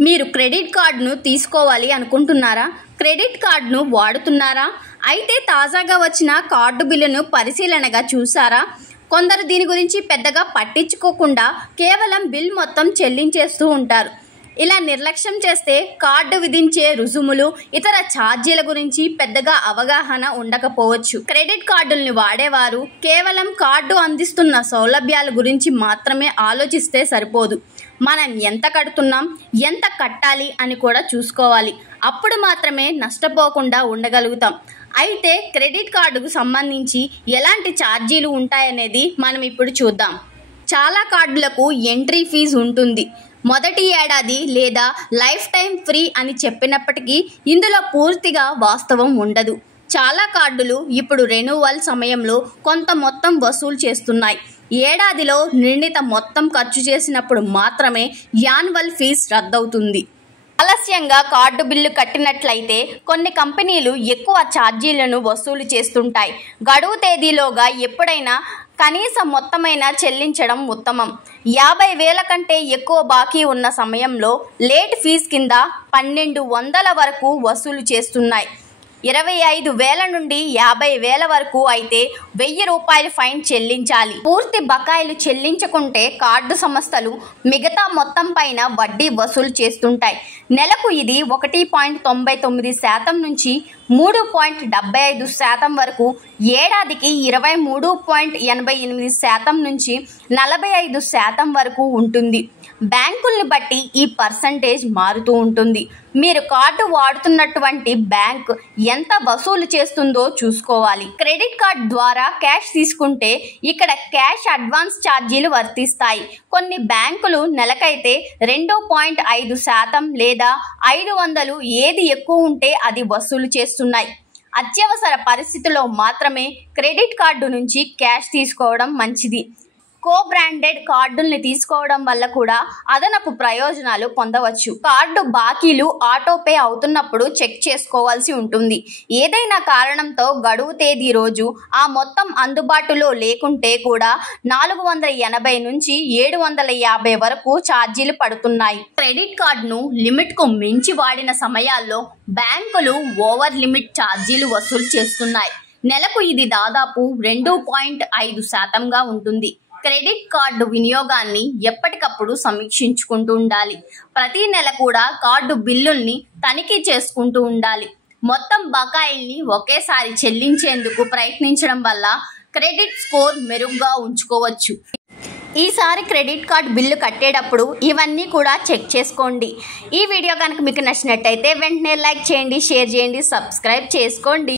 మీరు క్రెడిట్ కార్డును తీసుకోవాలి అనుకుంటున్నారా? క్రెడిట్ కార్డును వాడుతున్నారా? అయితే తాజాగా వచ్చిన కార్డు బిల్లును పరిశీలనగా చూసారా? కొందరు దీని గురించి పెద్దగా పట్టించుకోకుండా కేవలం బిల్ మొత్తం చెల్లించేస్తూ ఉంటారు. ఇలా నిర్లక్ష్యం చేస్తే కార్డు విధించే రుసుములు, ఇతర ఛార్జీల గురించి పెద్దగా అవగాహన ఉండకపోవచ్చు. క్రెడిట్ కార్డుల్ని వాడేవారు కేవలం కార్డు అందిస్తున్న సౌలభ్యాల గురించి మాత్రమే ఆలోచిస్తే సరిపోదు. మనం ఎంత కడుతున్నాం, ఎంత కట్టాలి అని కూడా చూసుకోవాలి. అప్పుడు మాత్రమే నష్టపోకుండా ఉండగలుగుతాం. అయితే క్రెడిట్ కార్డుకు సంబంధించి ఎలాంటి ఛార్జీలు ఉంటాయనేది మనం ఇప్పుడు చూద్దాం. చాలా కార్డులకు ఎంట్రీ ఫీజు ఉంటుంది. మొదటి ఏడాది లేదా లైఫ్ టైం ఫ్రీ అని చెప్పినప్పటికీ ఇందులో పూర్తిగా వాస్తవం ఉండదు. చాలా కార్డులు ఇప్పుడు రెన్యువల్ సమయంలో కొంత మొత్తం వసూలు చేస్తున్నాయి. ఏడాదిలో నిర్ణీత మొత్తం ఖర్చు చేసినప్పుడు మాత్రమే యాన్యువల్ ఫీజు రద్దవుతుంది. ఆలస్యంగా కార్డు బిల్లు కట్టినట్లయితే కొన్ని కంపెనీలు ఎక్కువ ఛార్జీలను వసూలు చేస్తుంటాయి. గడువు తేదీలోగా ఎప్పుడైనా కనీస మొత్తమైనా చెల్లించడం ఉత్తమం. 50,000 కంటే ఎక్కువ బాకీ ఉన్న సమయంలో లేట్ ఫీజు కింద 1,200 వరకు వసూలు చేస్తున్నాయి. 25,000 నుండి 50,000 వరకు అయితే ₹1,000 ఫైన్ చెల్లించాలి. పూర్తి బకాయిలు చెల్లించకుంటే కార్డు సంస్థలు మిగతా మొత్తం పైన వడ్డీ వసూలు చేస్తుంటాయి. నెలకు ఇది 1.99% నుంచి 3.75% వరకు, ఏడాదికి 23.88% నుంచి 45% వరకు ఉంటుంది. బ్యాంకుల్ని బట్టి ఈ పర్సంటేజ్ మారుతూ ఉంటుంది. మీరు కార్డు వాడుతున్నటువంటి బ్యాంక్ ఎంత వసూలు చేస్తుందో చూసుకోవాలి. క్రెడిట్ కార్డు ద్వారా క్యాష్ తీసుకుంటే ఇక్కడ క్యాష్ అడ్వాన్స్ ఛార్జీలు వర్తిస్తాయి. కొన్ని బ్యాంకులు నెలకైతే 2.5% లేదా 500 ఏది ఎక్కువ ఉంటే అది వసూలు చేస్తున్నాయి. అత్యవసర పరిస్థితుల్లో మాత్రమే క్రెడిట్ కార్డు నుంచి క్యాష్ తీసుకోవడం మంచిది. కో బ్రాండెడ్ కార్డుల్ని తీసుకోవడం వల్ల కూడా అదనపు ప్రయోజనాలు పొందవచ్చు. కార్డు బాకీలు ఆటోపే అవుతున్నప్పుడు చెక్ చేసుకోవాల్సి ఉంటుంది. ఏదైనా కారణంతో గడువు తేదీ రోజు ఆ మొత్తం అందుబాటులో లేకుంటే కూడా 480 నుంచి 750 వరకు ఛార్జీలు పడుతున్నాయి. క్రెడిట్ కార్డును లిమిట్కు మించి వాడిన సమయాల్లో బ్యాంకులు ఓవర్ లిమిట్ ఛార్జీలు వసూలు చేస్తున్నాయి. నెలకు ఇది దాదాపు 2.5%గా ఉంటుంది. క్రెడిట్ కార్డు వినియోగాన్ని ఎప్పటికప్పుడు సమీక్షించుకుంటూ ఉండాలి. ప్రతి నెల కూడా కార్డు బిల్లుల్ని తనిఖీ చేసుకుంటూ ఉండాలి. మొత్తం బకాయిల్ని ఒకేసారి చెల్లించేందుకు ప్రయత్నించడం వల్ల క్రెడిట్ స్కోర్ మెరుగ్గా ఉంచుకోవచ్చు. ఈసారి క్రెడిట్ కార్డు బిల్లు కట్టేటప్పుడు ఇవన్నీ కూడా చెక్ చేసుకోండి. ఈ వీడియో కనుక మీకు నచ్చినట్టయితే వెంటనే లైక్ చేయండి, షేర్ చేయండి, సబ్స్క్రైబ్ చేసుకోండి.